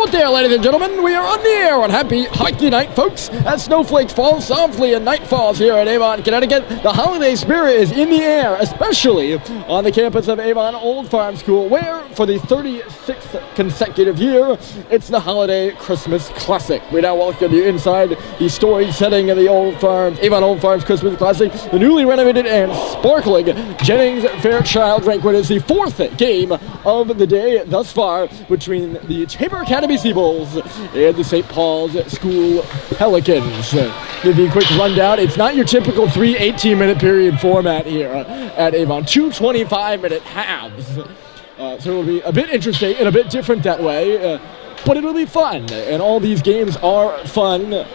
Hello there, ladies and gentlemen. We are on the air on Happy Hockey Night, folks. As snowflakes fall softly and night falls here at Avon, Connecticut, the holiday spirit is in the air, especially on the campus of Avon Old Farm School, where, for the 36th consecutive year, it's the Holiday Christmas Classic. We now welcome you inside the storied setting of the Avon Old Farms Christmas Classic, the newly renovated and sparkling Jennings-Fairchild Rink, which is the fourth game of the day thus far between the Tabor Academy Seawolves and the St. Paul's School Pelicans. Give you a quick rundown. It's not your typical 3 18-minute period format here at Avon. 2 25-minute halves. So it'll be a bit interesting and a bit different that way, but it'll be fun. And all these games are fun.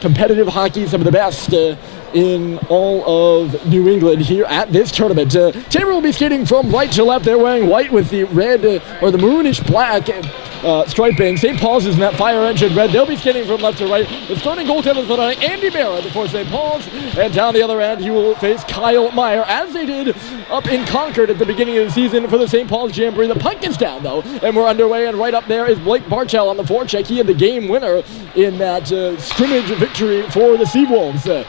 Competitive hockey, some of the best in all of New England here at this tournament. Tabor will be skating from right to left. They're wearing white with the red or the maroonish black striping. St. Paul's is in that fire engine red. They'll be skating from left to right. The starting goaltender is put on Andy Barrett for St. Paul's, and down the other end he will face Kyle Meyer, as they did up in Concord at the beginning of the season for the St. Paul's Jamboree. The puck is down though, and we're underway, and right up there is Blake Barchell on the forecheck. He had the game winner in that scrimmage victory for the Seawolves.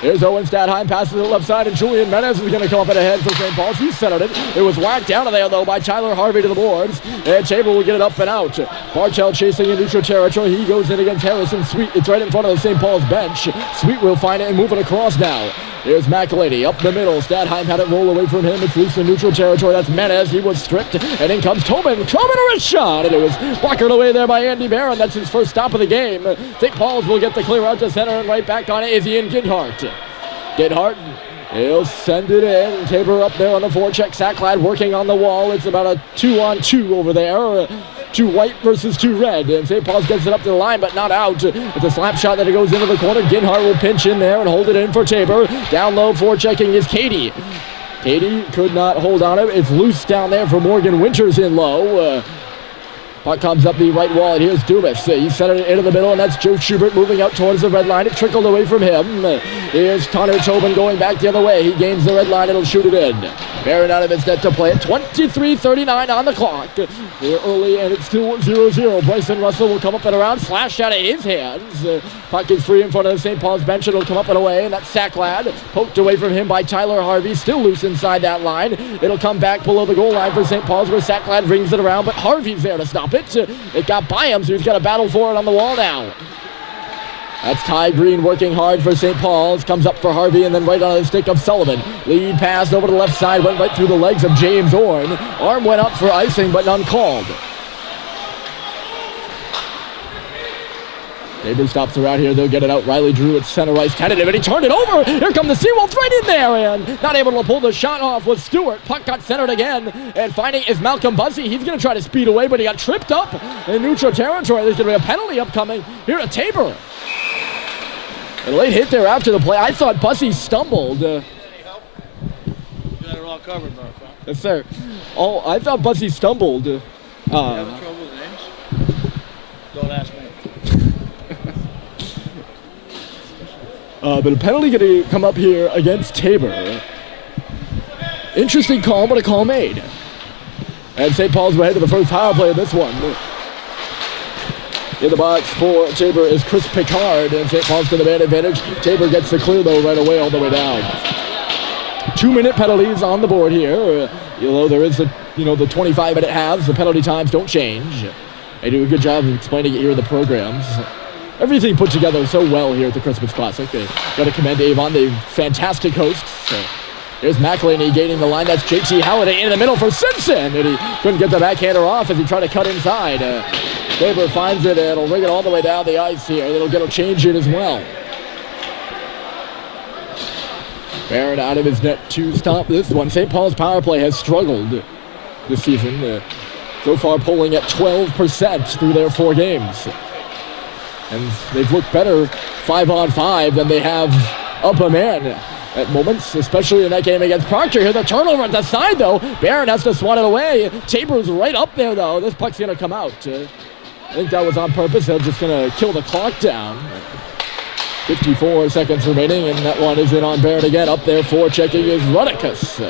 Here's Owen Stadheim, passes to the left side, and Julian Menez is going to come up and ahead for St. Paul's. He centered it. It was whacked down there, though, by Tyler Harvey to the boards. And Tabor will get it up and out. Barchell chasing in neutral territory. He goes in against Harrison Sweet. It's right in front of the St. Paul's bench. Sweet will find it and move it across now. Here's McElady up the middle. Stadheim had it roll away from him. It's loose in neutral territory. That's Menez. He was stripped. And in comes Tobin. Tobin a wrist shot. And it was blockered away there by Andy Barron. That's his first stop of the game. St. Paul's will get the clear out to center, and right back on it is Ian Gidhart. Gidhart, he'll send it in. Tabor up there on the forecheck. Sacklad working on the wall. It's about a 2-on-2 over there. 2 white versus 2 red. And St. Paul's gets it up to the line, but not out. It's a slap shot that it goes into the corner. Gidhart will pinch in there and hold it in for Tabor. Down low, forechecking is Katie. Katie could not hold on it. It's loose down there for Morgan Winters in low. Puck comes up the right wall, and here's Dumas. He centered it into the middle, and that's Joe Schubert moving out towards the red line. It trickled away from him. Here's Connor Tobin going back the other way. He gains the red line, it'll shoot it in. Barron out of his net to play it. 23:39 on the clock. They're early, and it's still 0-0. Bryson Russell will come up and around, slashed out of his hands. Puck is free in front of the St. Paul's bench. It'll come up and away, and that's Sacklad. Poked away from him by Tyler Harvey. Still loose inside that line. It'll come back below the goal line for St. Paul's, where Sacklad rings it around, but Harvey's there to stop it. It got by him, so he's got to battle for it on the wall now. That's Ty Green working hard for St. Paul's. Comes up for Harvey, and then right on the stick of Sullivan. Lead pass over to the left side, went right through the legs of James Orn. Arm went up for icing, but none called. Tabor stops around here. They'll get it out. Riley Drew at center ice, tentative, and he turned it over. Here come the Seawolves right in there, and not able to pull the shot off with Stewart. Puck got centered again, and finding is Malcolm Bussey. He's going to try to speed away, but he got tripped up in neutral territory. There's going to be a penalty upcoming here at Tabor. A late hit there after the play. I thought Bussey stumbled. You got it all covered, Mark. Huh? Yes, sir. Oh, I thought Bussey stumbled. You having trouble with names? Don't ask me. But a penalty going to come up here against Tabor. Interesting call, but a call made. And St. Paul's will head to the first power play of this one. In the box for Tabor is Chris Picard, and St. Paul's to the man advantage. Tabor gets the clear, though, right away all the way down. 2-minute penalties on the board here. There is the 25-minute halves. The penalty times don't change. They do a good job of explaining it here in the programs. Everything put together so well here at the Christmas Classic. They got to commend Avon. They're fantastic hosts. So here's McElhaney gaining the line. That's JT Halliday in the middle for Simpson. And he couldn't get the backhander off as he tried to cut inside. Tabor finds it, and it'll ring it all the way down the ice here. It'll get a change in as well. Barron out of his net to stop this one. St. Paul's power play has struggled this season. So far polling at 12% through their 4 games. And they've looked better 5-on-5 than they have up a man at moments, especially in that game against Proctor. Here, the turnover at the side, though. Barron has to swat it away. Tabor's right up there, though. This puck's going to come out. I think that was on purpose. They're just going to kill the clock down. 54 seconds remaining, and that one is in on Barron again. Up there for checking is Rudicus.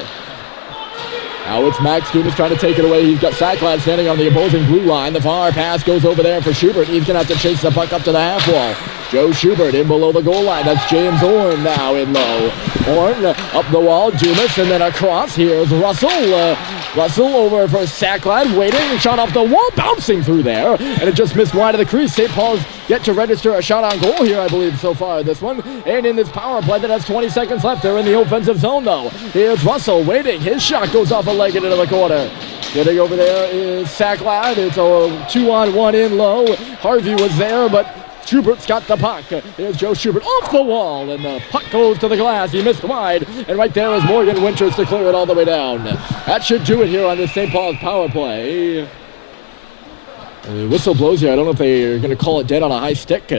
Now it's Max Dumas trying to take it away. He's got Sacklad standing on the opposing blue line. The far pass goes over there for Schubert. He's going to have to chase the puck up to the half wall. Joe Schubert in below the goal line. That's James Orn now in low. Orn up the wall. Dumas and then across. Here's Russell. Russell over for Sacklad. Waiting. Shot off the wall. Bouncing through there. And it just missed wide of the crease. St. Paul's yet to register a shot on goal here, I believe, so far this one. And in this power play that has 20 seconds left, they're in the offensive zone, though. Here's Russell waiting. His shot goes off a leg into the corner. Getting over there is Sacklad. It's a 2-on-1 in low. Harvey was there, but Schubert's got the puck. Here's Joe Schubert off the wall, and the puck goes to the glass. He missed wide, and right there is Morgan Winters to clear it all the way down. That should do it here on this St. Paul's power play. The whistle blows here. I don't know if they're going to call it dead on a high stick.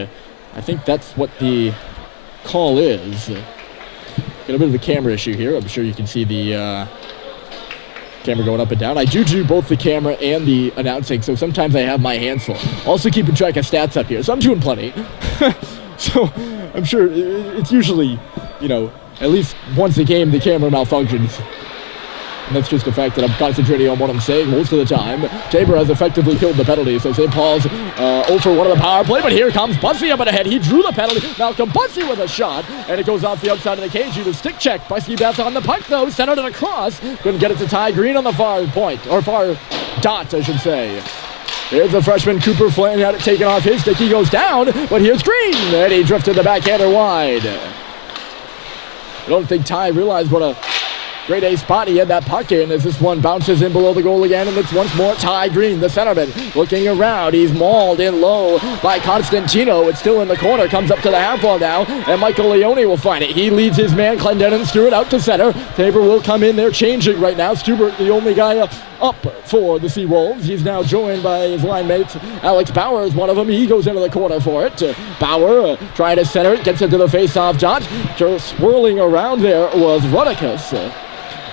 I think that's what the call is. Got a bit of a camera issue here. I'm sure you can see the camera going up and down. I do both the camera and the announcing, so sometimes I have my hands full. Also keeping track of stats up here, so I'm doing plenty. So I'm sure it's usually, at least once a game the camera malfunctions. And that's just the fact that I'm concentrating on what I'm saying most of the time. Tabor has effectively killed the penalty, so St. Paul's 0 for 1 on the power play, but here comes Bussey up and ahead. He drew the penalty. Malcolm Bussey with a shot, and it goes off the outside of the cage. The stick check. Bussey bats on the puck, though. Centered it across. Couldn't get it to Ty Green on the far point, or far dot, I should say. Here's the freshman Cooper Flynn, had it taken off his stick. He goes down, but here's Green, and he drifted the backhander wide. I don't think Ty realized what a great A spot he had that puck in as this one bounces in below the goal again, and it's once more Ty Green, the centerman, looking around. He's mauled in low by Constantino. It's still in the corner, comes up to the half wall now, and Michael Leone will find it. He leads his man, Clendenin Stewart, out to center. Tabor will come in. They're changing right now. Stewart, the only guy up for the Seawolves. He's now joined by his line mates. Alex Bauer is one of them. He goes into the corner for it. Bauer trying to center it, gets into the face-off dot. Just swirling around there was Rudicus.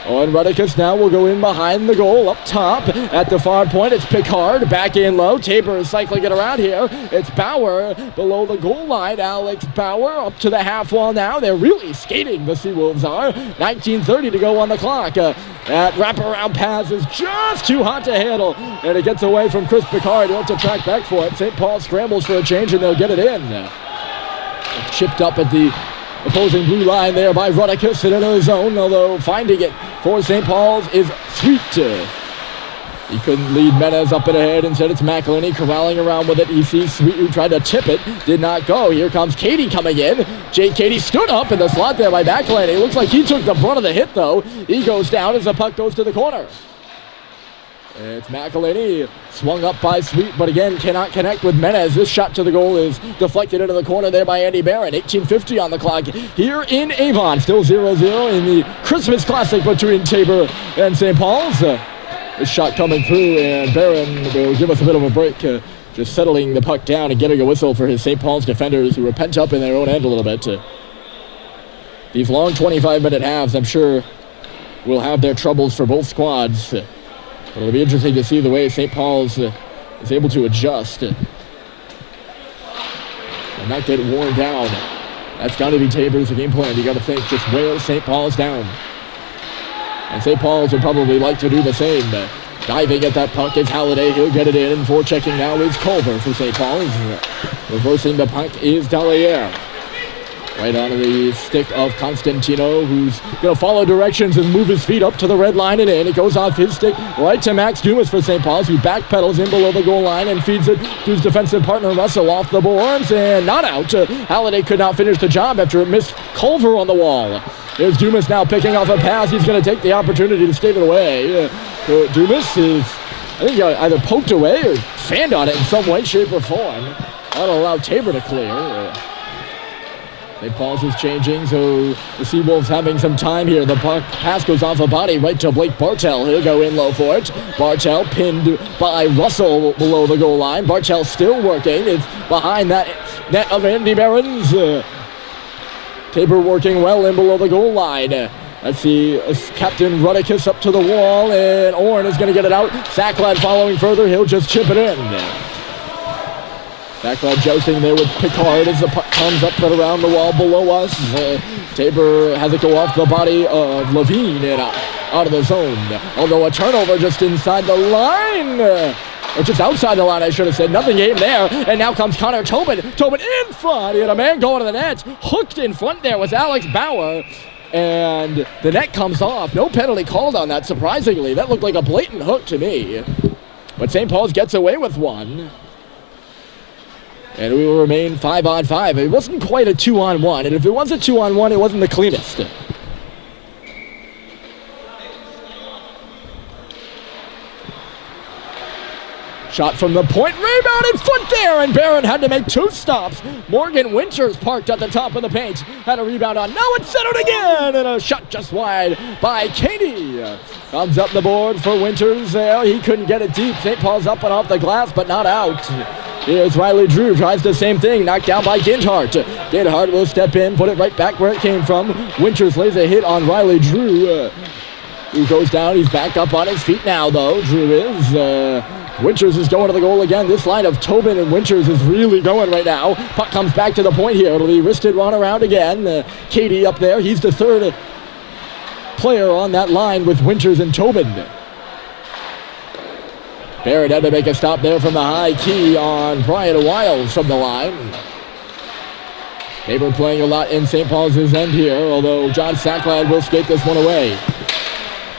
And Rudicus now will go in behind the goal up top at the far point. It's Picard back in low. Tabor is cycling it around here. It's Bauer below the goal line. Alex Bauer up to the half wall now. They're really skating, the Seawolves are. 19:30 to go on the clock. That wraparound pass is just too hot to handle. And it gets away from Chris Picard. He'll have to track back for it. St. Paul scrambles for a change and they'll get it in. Chipped up at the opposing blue line there by Rudicus in another zone, although finding it for St. Paul's is Sweet. He couldn't lead Menez up and ahead. Instead, it's McElhinney corralling around with it. He sees Sweet, who tried to tip it. Did not go. Here comes Katie coming in. Jake Katie stood up in the slot there by McElhinney. Looks like he took the brunt of the hit, though. He goes down as the puck goes to the corner. It's McElhinney, swung up by Sweet, but again cannot connect with Menez. This shot to the goal is deflected into the corner there by Andy Barron. 18:50 on the clock here in Avon. Still 0-0 in the Christmas Classic between Tabor and St. Paul's. This shot coming through, and Barron will give us a bit of a break, just settling the puck down and getting a whistle for his St. Paul's defenders who were pent up in their own end a little bit. These long 25-minute halves, I'm sure, will have their troubles for both squads. But it'll be interesting to see the way St. Paul's is able to adjust and not get worn down. That's got to be Tabor's game plan. You got to think, just wear St. Paul's down. And St. Paul's would probably like to do the same. Diving at that puck is Halliday. He'll get it in. And forechecking now is Culver for St. Paul's. Reversing the puck is Dallaire. Right onto the stick of Constantino, who's going to follow directions and move his feet up to the red line and in. It goes off his stick right to Max Dumas for St. Paul's, who backpedals in below the goal line and feeds it to his defensive partner Russell off the boards and not out. Halliday could not finish the job after it missed Culver on the wall. Here's Dumas now picking off a pass. He's going to take the opportunity to skate it away. Dumas is, I think, either poked away or fanned on it in some way, shape, or form. That'll allow Tabor to clear. St. Paul's is changing, so the Seawolves having some time here. The puck pass goes off a body right to Blake Bartel. He'll go in low for it. Bartel pinned by Russell below the goal line. Bartel still working. It's behind that net of Andy Barron's. Tabor working well in below the goal line. Let's see, Captain Rudicus up to the wall, and Orn is going to get it out. Sacklad following further. He'll just chip it in. Sacklad jousting there with Picard as the puck comes up and around the wall below us. Tabor has it go off the body of Levine, and out of the zone. Although a turnover just inside the line. Or just outside the line, I should have said. Nothing came there. And now comes Connor Tobin. Tobin in front. He had a man going to the net. Hooked in front there was Alex Bauer. And the net comes off. No penalty called on that, surprisingly. That looked like a blatant hook to me. But St. Paul's gets away with one. And we will remain 5-on-5. It wasn't quite a 2-on-1. And if it was a 2-on-1, it wasn't the cleanest. Shot from the point, rebounded foot there, and Barron had to make 2 stops. Morgan Winters parked at the top of the paint, had a rebound on. Now it's centered again, and a shot just wide by Katie. Comes up the board for Winters there. He couldn't get it deep. St. Paul's up and off the glass, but not out. Here's Riley Drew, tries the same thing, knocked down by Ginthart. Ginthart will step in, put it right back where it came from. Winters lays a hit on Riley Drew, who goes down. He's back up on his feet now, though. Drew is. Winters is going to the goal again. This line of Tobin and Winters is really going right now. Puck comes back to the point here. It'll be wristed run around again. Katie up there. He's the third player on that line with Winters and Tobin. Barrett had to make a stop there from the high key on Brian Wiles from the line. Tabor playing a lot in St. Paul's end here, although John Sacklad will skate this one away.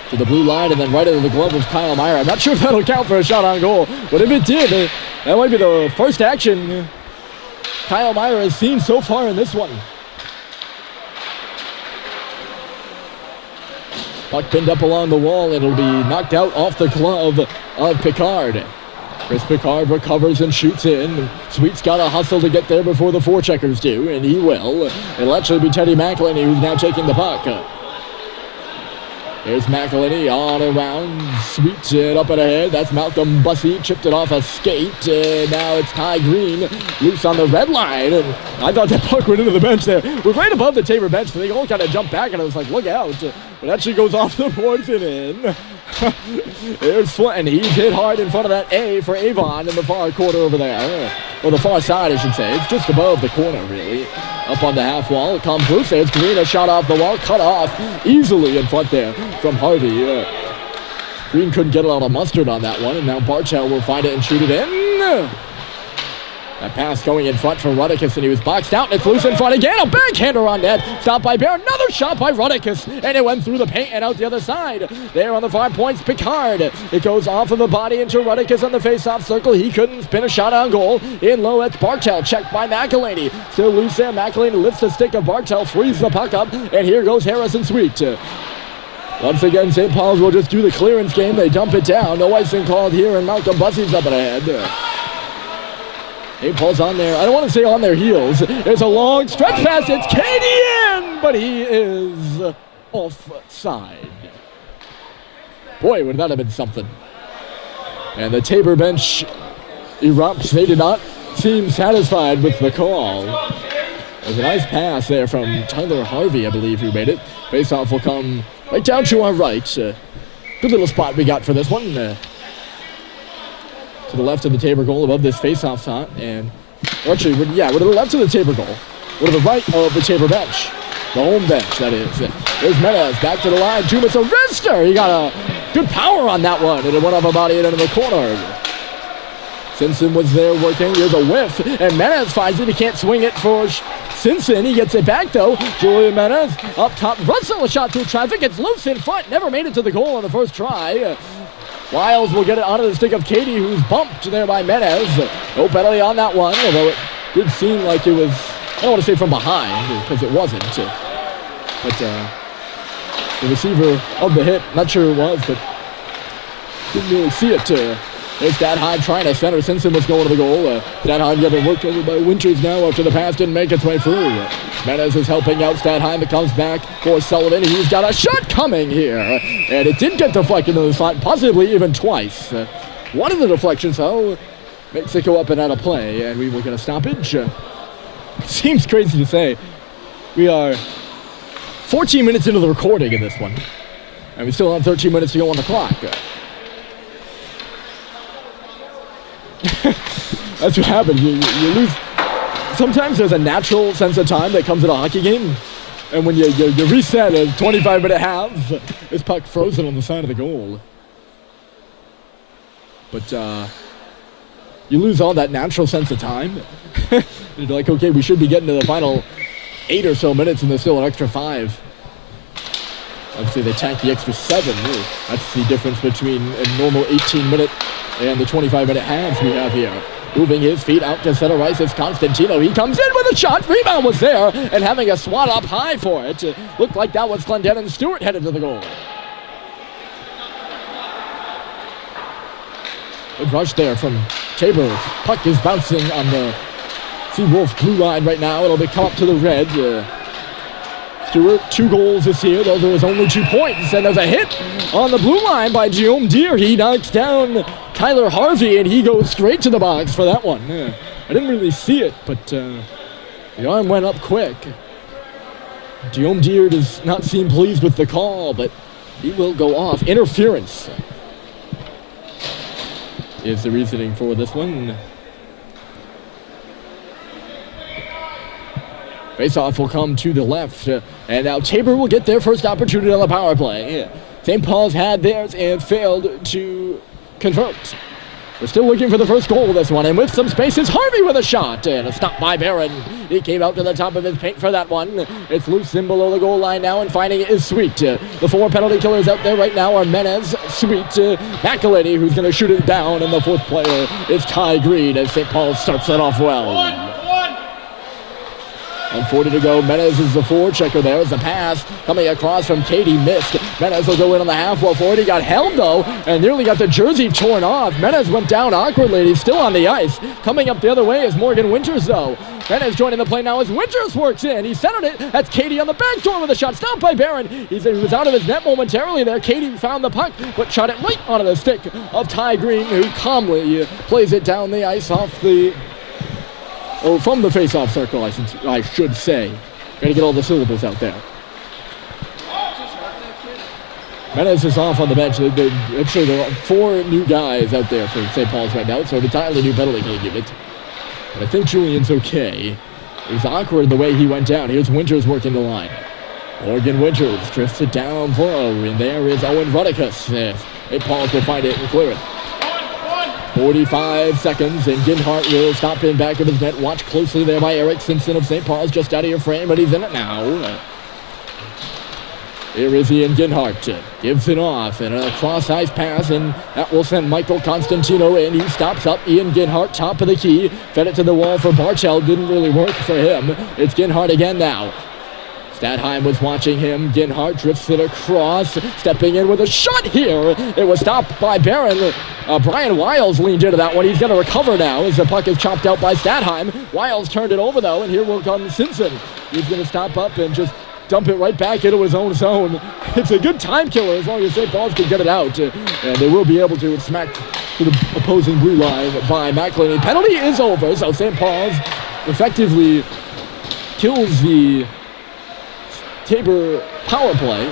To the blue line and then right into the glove of Kyle Meyer. I'm not sure if that'll count for a shot on goal, but if it did, that might be the first action Kyle Meyer has seen so far in this one. Puck pinned up along the wall, and it'll be knocked out off the glove of Picard. Chris Picard recovers and shoots in. Sweet's got to hustle to get there before the forecheckers do, and he will. It'll actually be Teddy McElhinney who's now taking the puck. Here's McElhinney on around, Sweet it up and ahead. That's Malcolm Bussey, chipped it off a skate. Now it's Ty Green, loose on the red line. And I thought that puck went into the bench there. We're right above the Tabor bench, so they all kind of jumped back, and I was like, look out. But actually goes off the boards and in. There's Flint, and he's hit hard in front of that A for Avon in the far corner over there. Or the far side, I should say. It's just above the corner, really. Up on the half wall, it comes loose. There's Green, a shot off the wall, cut off easily in front there from Harvey. Green couldn't get a lot of mustard on that one, and now Barchow will find it and shoot it in. That pass going in front for Rudicus, and he was boxed out, and it's loose in front again. A backhander on net. Stopped by Bear. Another shot by Rudicus, and it went through the paint and out the other side. There on the 5 points, Picard. It goes off of the body into Rudicus on the face-off circle. He couldn't spin a shot on goal. In low, it's Bartel, checked by McElhinney. Still loose there. McElhinney lifts the stick of Bartel, frees the puck up, and here goes Harrison Sweet. Once again, St. Paul's will just do the clearance game. They dump it down. No icing called here, and Malcolm Bussey's up and ahead. St. Paul's on there. I don't want to say on their heels. There's a long stretch pass. It's Katie in, but he is offside. Boy, would that have been something. And the Tabor bench erupts. They did not seem satisfied with the call. There's a nice pass there from Tyler Harvey, I believe, who made it. Faceoff will come right down to our right. Good little spot we got for this one. To the left of the Tabor goal above this faceoff spot, and actually, we're to the left of the Tabor goal. We're to the right of the Tabor bench. The home bench, that is. There's Menez back to the line. Jumas a wrister. He got a good power on that one, and it went off a body into the corner. Simpson was there working. There's a whiff, and Menez finds it. He can't swing it for Simpson. He gets it back, though. Julian Menez up top. Russell a shot through traffic. It's loose in front. Never made it to the goal on the first try. Wiles will get it onto the stick of Katie, who's bumped there by Menez. No penalty on that one, although it did seem like it was, I don't want to say from behind, because it wasn't. But the receiver of the hit, not sure it was, but didn't really see it. There's Stadheim trying to center. Simpson was going to the goal. Stadheim getting worked over by Winters now after the pass didn't make its way through. Menez is helping out Stadheim. It comes back for Sullivan. He's got a shot coming here. And it did get deflected into the slot, possibly even twice. One of the deflections, though, makes it go up and out of play. And we will get a stoppage. Seems crazy to say. We are 14 minutes into the recording in this one. And we still have 13 minutes to go on the clock. That's what happens. You lose. Sometimes there's a natural sense of time that comes in a hockey game. And when you reset a 25-minute half, this puck frozen on the side of the goal. But you lose all that natural sense of time. You're like, okay, we should be getting to the final 8 or so minutes, and there's still an extra 5. Obviously, they tanked the extra 7. That's the difference between a normal 18-minute and the 25-minute halves we have here. Moving his feet out to center ice is Constantino. He comes in with a shot. Rebound was there, and having a swat up high for it. Looked like that was Clendenin Stewart headed to the goal. Good rush there from Tabor. Puck is bouncing on the Seawolves blue line right now. It'll be come up to the red. Stewart, 2 goals this year. Those are his only 2 points. And there's a hit on the blue line by Guillaume Deere. He knocks down Tyler Harvey, and he goes straight to the box for that one. I didn't really see it, but the arm went up quick. Guillaume Deere does not seem pleased with the call, but he will go off. Interference is the reasoning for this one. Face-off will come to the left, and now Tabor will get their first opportunity on the power play. St. Paul's had theirs and failed to convert. We're still looking for the first goal of this one, and with some spaces, Harvey with a shot, and a stop by Barron. He came out to the top of his paint for that one. It's loose in below the goal line now, and finding it is Sweet. The 4 penalty killers out there right now are Menez, Sweet, McElhaney, who's going to shoot it down, and the 4th player is Ty Green as St. Paul starts it off well. 1:40 to go. Menez is the forechecker there. As the pass coming across from Katie missed. Menez will go in on the half wall forward. He got held though and nearly got the jersey torn off. Menez went down awkwardly and he's still on the ice. Coming up the other way is Morgan Winters though. Menez joining the play now as Winters works in. He centered it. That's Katie on the back door with a shot. Stopped by Barron. He was out of his net momentarily there. Katie found the puck but shot it right onto the stick of Ty Green, who calmly plays it down the ice from the face-off circle, I should say. Gotta get all the syllables out there. Menez is off on the bench. Actually, there are 4 new guys out there for St. Paul's right now, so an entirely new penalty kill unit. But I think Julian's okay. It was awkward the way he went down. Here's Winters working the line. Morgan Winters drifts it down low, and there is Owen Rudicus. St. Paul's will find it and clear it. 45 seconds, and Ginhart will stop in back of his net. Watch closely there by Eric Simpson of St. Paul's, just out of your frame, but he's in it now. Here is Ian Ginhart. Gives it off, and a cross-ice pass, and that will send Michael Constantino in. He stops up. Ian Ginhart, top of the key. Fed it to the wall for Barchell. Didn't really work for him. It's Ginhart again now. Stadheim was watching him. Ginhart drifts it across, stepping in with a shot here. It was stopped by Barron. Brian Wiles leaned into that one. He's going to recover now as the puck is chopped out by Stadheim. Wiles turned it over, though, and here will come Simpson. He's going to stop up and just dump it right back into his own zone. It's a good time killer as long as St. Paul's can get it out. And they will be able to. It's smacked to the opposing blue line by McElhaney. Penalty is over, so St. Paul's effectively kills the Tabor power play.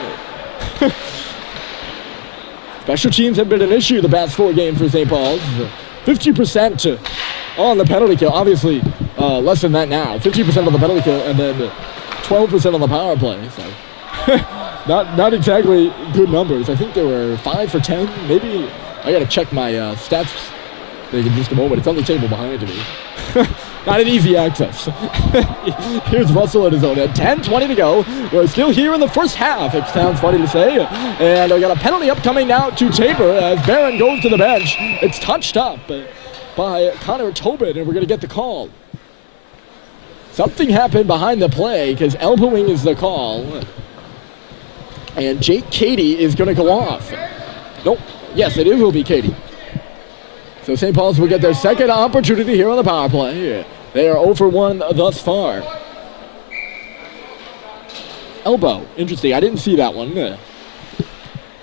Special teams have been an issue the past 4 games for St. Paul's. 50% on the penalty kill. Obviously, less than that now. 50% on the penalty kill and then 12% on the power play. So, not exactly good numbers. I think they were 5 for 10. Maybe I got to check my stats in just a moment. It's on the table behind me. Not an easy access. Here's Russell at his own end. 10:20 to go. We're still here in the first half. It sounds funny to say. And we got a penalty upcoming now to Tabor as Barron goes to the bench. It's touched up by Connor Tobin, and we're going to get the call. Something happened behind the play because elbowing is the call. And Jake Cady is going to go off. Nope. Yes, it will be Cady. So St. Paul's will get their second opportunity here on the power play. They are 0 for 1 thus far. Elbow. Interesting. I didn't see that one.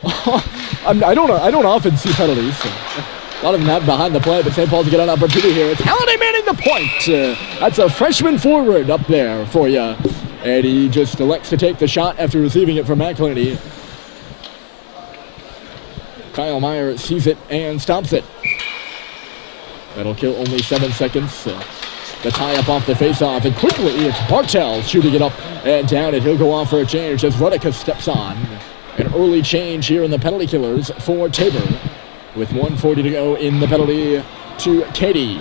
I don't often see penalties. So. A lot of them have behind the play, but St. Paul's get an opportunity here. It's Halliday manning the point. That's a freshman forward up there for you. And he just elects to take the shot after receiving it from McElhaney. Kyle Meyer sees it and stops it. That'll kill only 7 seconds. the tie-up off the face-off, and quickly it's Bartel shooting it up and down, and he'll go off for a change as Rudicka steps on. An early change here in the penalty killers for Tabor, with 1:40 to go in the penalty to Katie.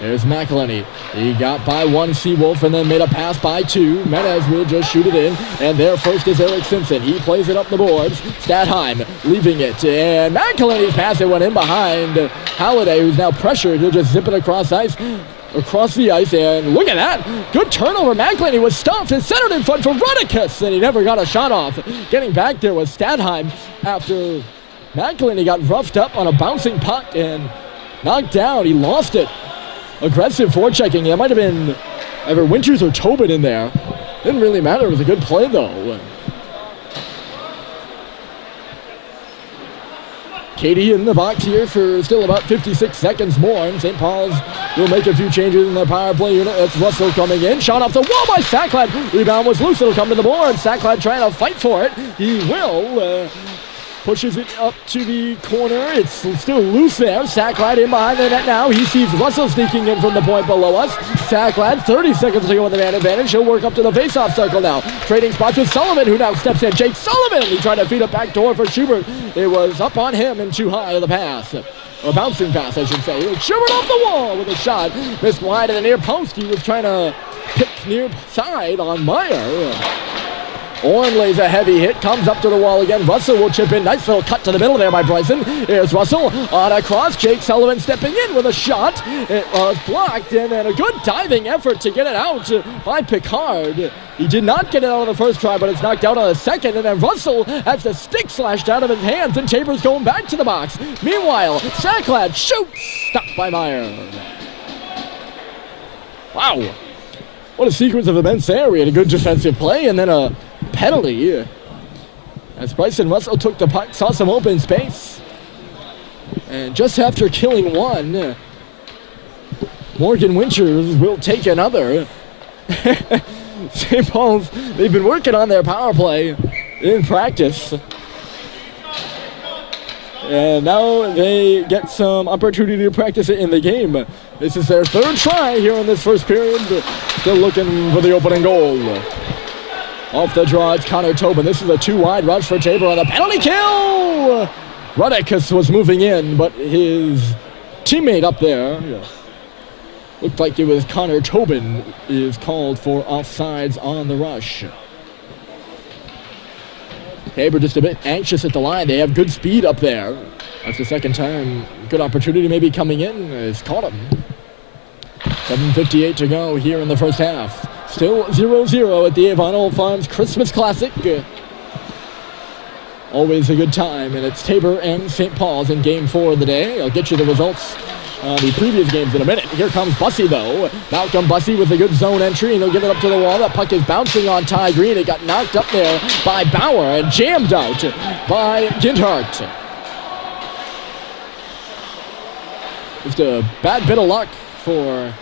There's McElhenney. He got by one Seawolf and then made a pass by two. Menez will just shoot it in. And there first is Eric Simpson. He plays it up the boards. Statheim leaving it. And McElhenney's pass, it went in behind Halliday, who's now pressured. He'll just zip it across the ice. And look at that. Good turnover. McElhenney was stuffed and centered in front for Rudicus. And he never got a shot off. Getting back there was Statheim after McElhenney got roughed up on a bouncing puck and knocked down. He lost it. Aggressive forechecking. It might have been either Winters or Tobin in there. Didn't really matter. It was a good play, though. Katie in the box here for still about 56 seconds more. And St. Paul's will make a few changes in their power play unit. That's Russell coming in. Shot off the wall by Sacklad. Rebound was loose. It'll come to the board. Sacklad trying to fight for it. He will. Pushes it up to the corner. It's still loose there. Sacklad in behind the net now. He sees Russell sneaking in from the point below us. Sacklad, 30 seconds to go with the man advantage. He'll work up to the face-off circle now. Trading spots with Sullivan, who now steps in. Jake Sullivan, he tried to feed a back door for Schubert. It was up on him and too high of the pass. Or bouncing pass, I should say. Schubert off the wall with a shot. Missed wide at the near post. He was trying to pick near side on Meyer. Orn lays a heavy hit, comes up to the wall again. Russell will chip in. Nice little cut to the middle there by Bryson. Here's Russell on a cross. Jake Sullivan stepping in with a shot. It was blocked, and then a good diving effort to get it out by Picard. He did not get it out on the first try, but it's knocked out on the second, and then Russell has the stick slashed out of his hands, and Tabor's going back to the box. Meanwhile, Sacklad shoots. Stopped by Meyer. Wow. What a sequence of events there. We had a good defensive play, and then a penalty as Bryson Russell took the puck, saw some open space, and just after killing one, Morgan Winters will take another. St. Paul's, they've been working on their power play in practice, and now they get some opportunity to practice it in the game. This is their third try here in this first period, still looking for the opening goal. Off the draw, it's Connor Tobin. This is a two-wide rush for Tabor on the penalty kill. Rudicus was moving in, but his teammate up there, looked like it was Connor Tobin, is called for offsides on the rush. Tabor just a bit anxious at the line. They have good speed up there. That's the second time. Good opportunity maybe coming in. It's caught him. 7:58 to go here in the first half. Still 0-0 at the Avon Old Farms Christmas Classic. Always a good time, and it's Tabor and St. Paul's in Game 4 of the day. I'll get you the results on the previous games in a minute. Here comes Bussey, though. Malcolm Bussey with a good zone entry, and he'll give it up to the wall. That puck is bouncing on Ty Green. It got knocked up there by Bauer and jammed out by Ginthart. Just a bad bit of luck for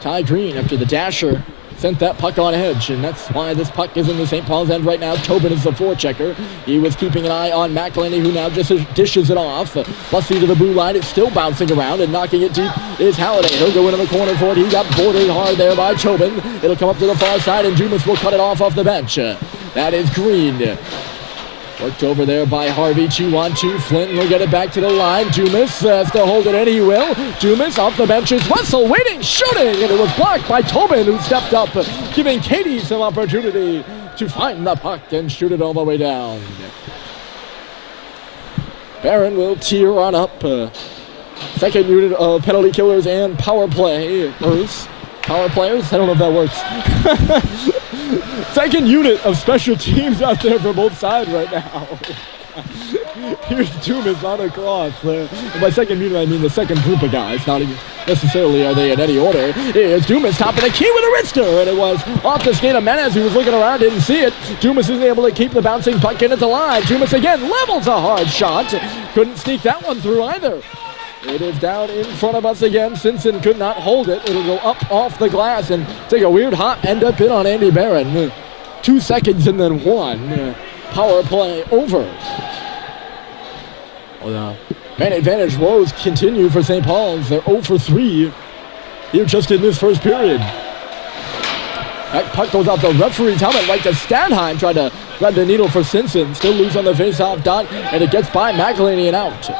Ty Green after the dasher sent that puck on edge, and that's why this puck is in the St. Paul's end right now. Tobin is the forechecker. He was keeping an eye on McElhenney, who now just dishes it off. Bussey to the blue line. It's still bouncing around, and knocking it deep is Halliday. He'll go into the corner for it. He got boarded hard there by Tobin. It'll come up to the far side, and Dumas will cut it off the bench. That is Green. Worked over there by Harvey, 2-on-2. Flynn will get it back to the line. Dumas has to hold it in. He will. Dumas off the benches. Russell waiting, shooting, and it was blocked by Tobin, who stepped up, giving Katie some opportunity to find the puck and shoot it all the way down. Barron will tear on up. Second unit of penalty killers and power players. Power players? I don't know if that works. Second unit of special teams out there for both sides right now. Here's Dumas on a cross. And by second unit, I mean the second group of guys. Not even necessarily are they in any order. Here's Dumas topping the key with a wrister. And it was off the skate of Menez, who was looking around, didn't see it. Dumas isn't able to keep the bouncing puck in at the line. Dumas again levels a hard shot. Couldn't sneak that one through either. It is down in front of us again. Simpson could not hold it. It'll go up off the glass and take a weird hop, end up in on Andy Barron. 2 seconds and then one. Power play over. Well, man advantage woes continue for St. Paul's. They're 0 for 3 here just in this first period. That puck goes off the referee's helmet right to Stadheim, trying to thread the needle for Simpson. Still loose on the face-off dot, and it gets by McElhaney and out.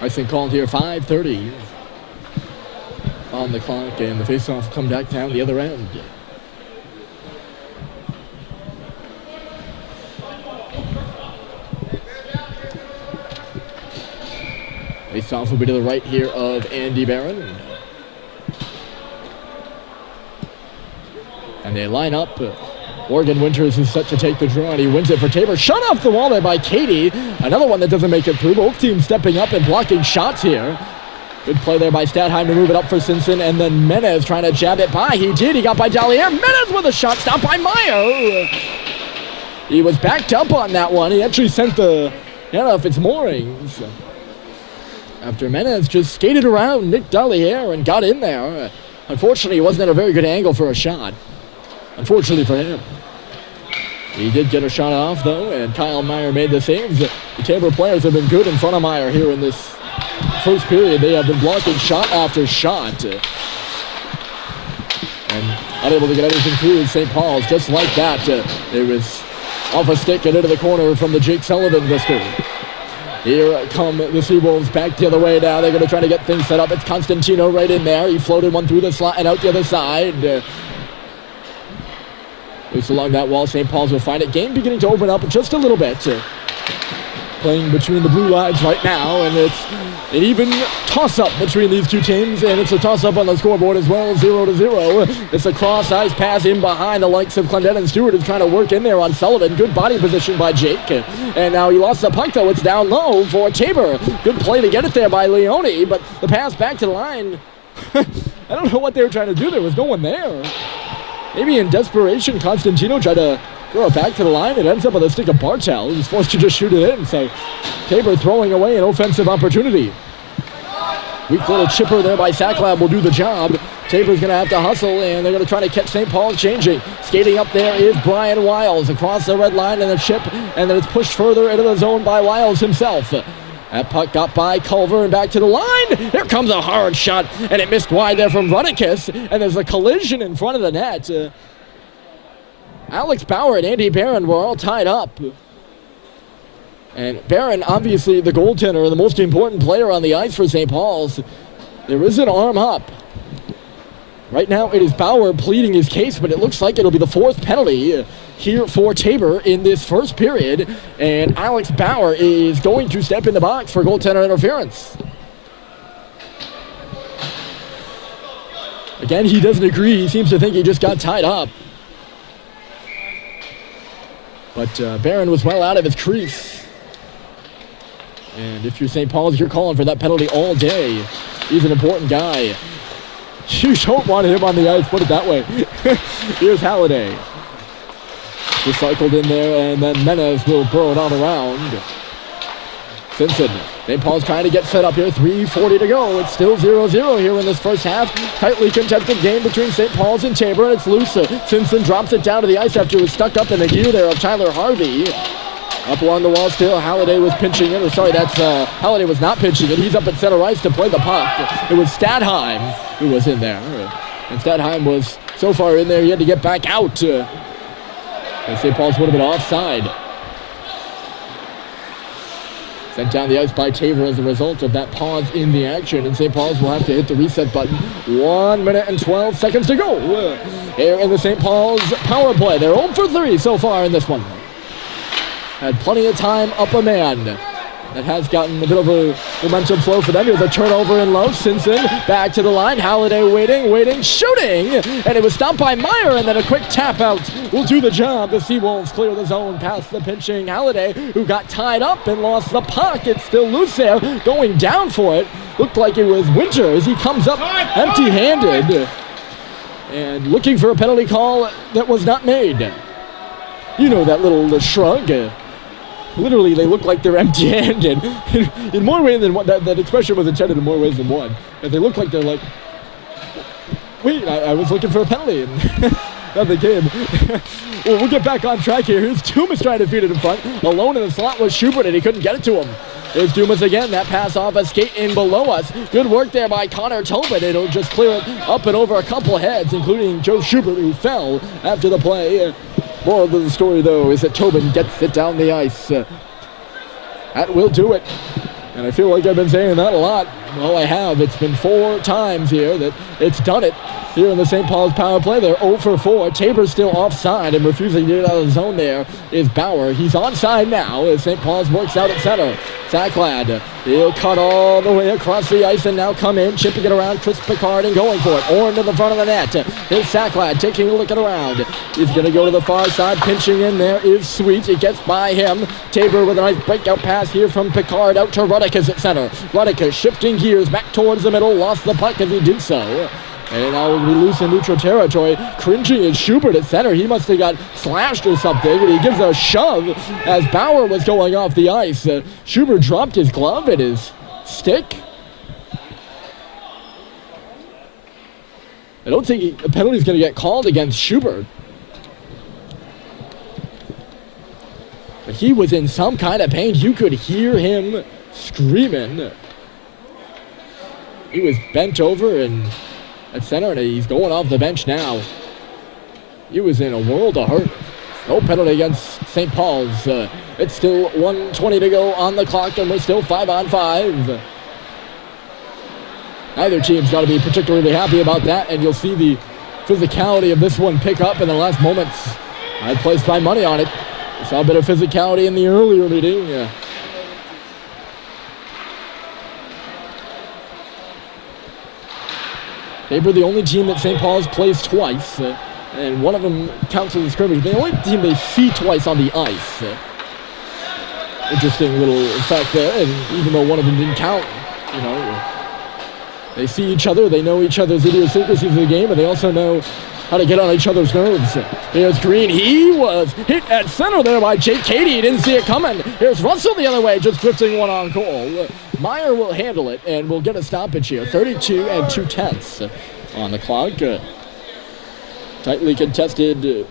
Icing called here, 5:30 on the clock, and the face-off come back down the other end. Face-off will be to the right here of Andy Barron. And they line up. Morgan Winters is set to take the draw, and he wins it for Tabor. Shut off the wall there by Katie. Another one that doesn't make it through. Both teams stepping up and blocking shots here. Good play there by Stadheim to move it up for Simpson, and then Menez trying to jab it by. He did. He got by Dallier. Menez with a shot stopped by Meyer. He was backed up on that one. He actually sent the, I don't know if it's moorings. After Menez just skated around Nick Dallier and got in there. Unfortunately, he wasn't at a very good angle for a shot. Unfortunately for him. He did get a shot off, though, and Kyle Meyer made the saves. The Tabor players have been good in front of Meyer here in this first period. They have been blocking shot after shot. And unable to get anything through in St. Paul's. Just like that, it was off a stick and into the corner from the Jake Sullivan biscuit. Here come the Seawolves back the other way now. They're going to try to get things set up. It's Constantino right in there. He floated one through the slot and out the other side. Loose along that wall, St. Paul's will find it. Game beginning to open up just a little bit. Playing between the blue lines right now, and it's an even toss-up between these two teams, and it's a toss-up on the scoreboard as well, 0-0. It's a cross-ice pass in behind the likes of Clendenin Stewart, who's trying to work in there on Sullivan. Good body position by Jake, and now he lost the puck, though. It's down low for Tabor. Good play to get it there by Leone, but the pass back to the line. I don't know what they were trying to do. There was no one there. Maybe in desperation, Constantino tried to throw it back to the line. It ends up with a stick of Bartel. He was forced to just shoot it in. So Tabor throwing away an offensive opportunity. Weak little chipper there by Sacklab will do the job. Tabor's going to have to hustle, and they're going to try to catch St. Paul's changing. Skating up there is Brian Wiles across the red line and the chip, and then it's pushed further into the zone by Wiles himself. That puck got by Culver and back to the line. Here comes a hard shot, and it missed wide there from Rudicus, and there's a collision in front of the net. Alex Bauer and Andy Barron were all tied up. And Barron, obviously the goaltender, the most important player on the ice for St. Paul's. There is an arm up. Right now it is Bauer pleading his case, but it looks like it'll be the fourth penalty here for Tabor in this first period. And Alex Bauer is going to step in the box for goaltender interference. Again, he doesn't agree. He seems to think he just got tied up. But Barron was well out of his crease. And if you're St. Paul's, you're calling for that penalty all day. He's an important guy. You don't want him on the ice, put it that way. Here's Halliday. Recycled in there, and then Menez will throw it on around. Simpson. St. Paul's trying to get set up here. 3:40 to go. It's still 0-0 here in this first half. Tightly contested game between St. Paul's and Tabor, and it's loose. Simpson drops it down to the ice after it was stuck up in the gear there of Tyler Harvey. Up along the wall still, Halliday was pinching it. Halliday was not pinching it. He's up at center ice to play the puck. It was Stadheim who was in there. And Stadheim was so far in there, he had to get back out. And St. Paul's would have been offside. Sent down the ice by Tabor as a result of that pause in the action. And St. Paul's will have to hit the reset button. 1 minute and 12 seconds to go. Here in the St. Paul's power play. They're 0 for 3 so far in this one. Had plenty of time up a man. That has gotten a bit of a momentum flow for them. Here's a turnover in low. Simpson back to the line. Halliday waiting, shooting! And it was stopped by Meyer, and then a quick tap out will do the job. The Seawolves clear the zone past the pinching Halliday, who got tied up and lost the puck. It's still loose there, going down for it. Looked like it was Winters. He comes up empty-handed and looking for a penalty call that was not made. You know that little shrug. Literally, they look like they're empty-handed. In more ways than one, that expression was intended in more ways than one. And they look like they're like, wait, I was looking for a penalty. And of the game. Well, we'll get back on track here. Here's Dumas trying to feed it in front. Alone in the slot was Schubert, and he couldn't get it to him. Here's Dumas again. That pass off a skate in below us. Good work there by Connor Tobin. It'll just clear it up and over a couple heads, including Joe Schubert, who fell after the play. More of the story, though, is that Tobin gets it down the ice. That will do it. And I feel like I've been saying that a lot. Well, I have. It's been 4 times here that it's done it. Here in the St. Paul's power play, they're 0 for 4. Tabor's still offside and refusing to get out of the zone there is Bauer. He's onside now as St. Paul's works out at center. Sacklad, he'll cut all the way across the ice and now come in, chipping it around Chris Picard and going for it. Orr to the front of the net. Here's Sacklad taking a look at around. He's going to go to the far side, pinching in there is Sweet. It gets by him. Tabor with a nice breakout pass here from Picard out to Rudicus at center. Rudicus shifting gears back towards the middle, lost the puck as he did so. And now we loose in neutral territory. Cringing is Schubert at center. He must have got slashed or something, and he gives a shove as Bauer was going off the ice. Schubert dropped his glove and his stick. I don't think a penalty is going to get called against Schubert. But he was in some kind of pain. You could hear him screaming. He was bent over and at center, and he's going off the bench now. He was in a world of hurt. No penalty against St. Paul's. It's still 1:20 to go on the clock, and we're still 5-on-5. Neither team's got to be particularly happy about that, and you'll see the physicality of this one pick up in the last moments. I'd place my money on it. I saw a bit of physicality in the earlier meeting. They were the only team that St. Paul's plays twice, and one of them counts as a scrimmage. The only team they see twice on the ice. Interesting little fact there, and even though one of them didn't count, you know, they see each other, they know each other's idiosyncrasies of the game, and they also know how to get on each other's nerves. Here's Green. He was hit at center there by Jake Cady. He didn't see it coming. Here's Russell the other way, just drifting one on goal. Meyer will handle it, and we'll get a stoppage here. 32 2/10 on the clock. Tightly contested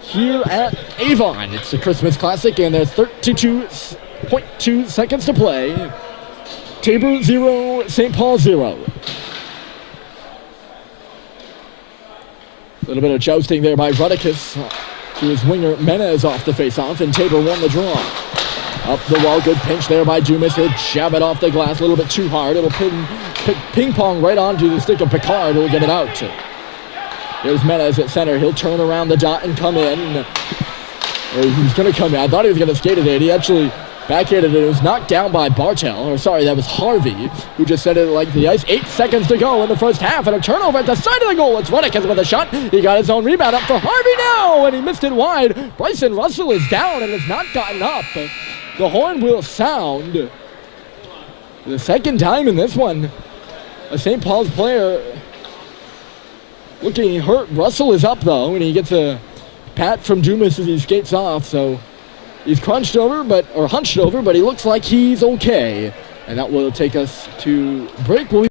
here at Avon. It's the Christmas Classic, and there's 32.2 seconds to play. Tabor 0, St. Paul 0. A little bit of jousting there by Rudicus to his winger Menez off the face-off, and Tabor won the draw. Up the wall, good pinch there by Dumas. He'll jab it off the glass a little bit too hard. It'll ping-pong right onto the stick of Picard. He'll get it out. Here's Menez at center. He'll turn around the dot and come in. Or he's going to come in. I thought he was going to skate it in. He actually backhanded it. It was knocked down by Bartel. Or sorry, that was Harvey, who just set it like the ice. 8 seconds to go in the first half, and a turnover at the side of the goal. It's Rudicus with a shot. He got his own rebound up for Harvey now, and he missed it wide. Bryson Russell is down and has not gotten up. The horn will sound. The second time in this one, a St. Paul's player looking hurt. Russell is up, though, and he gets a pat from Dumas as he skates off, so he's hunched over, but he looks like he's okay. And that will take us to break.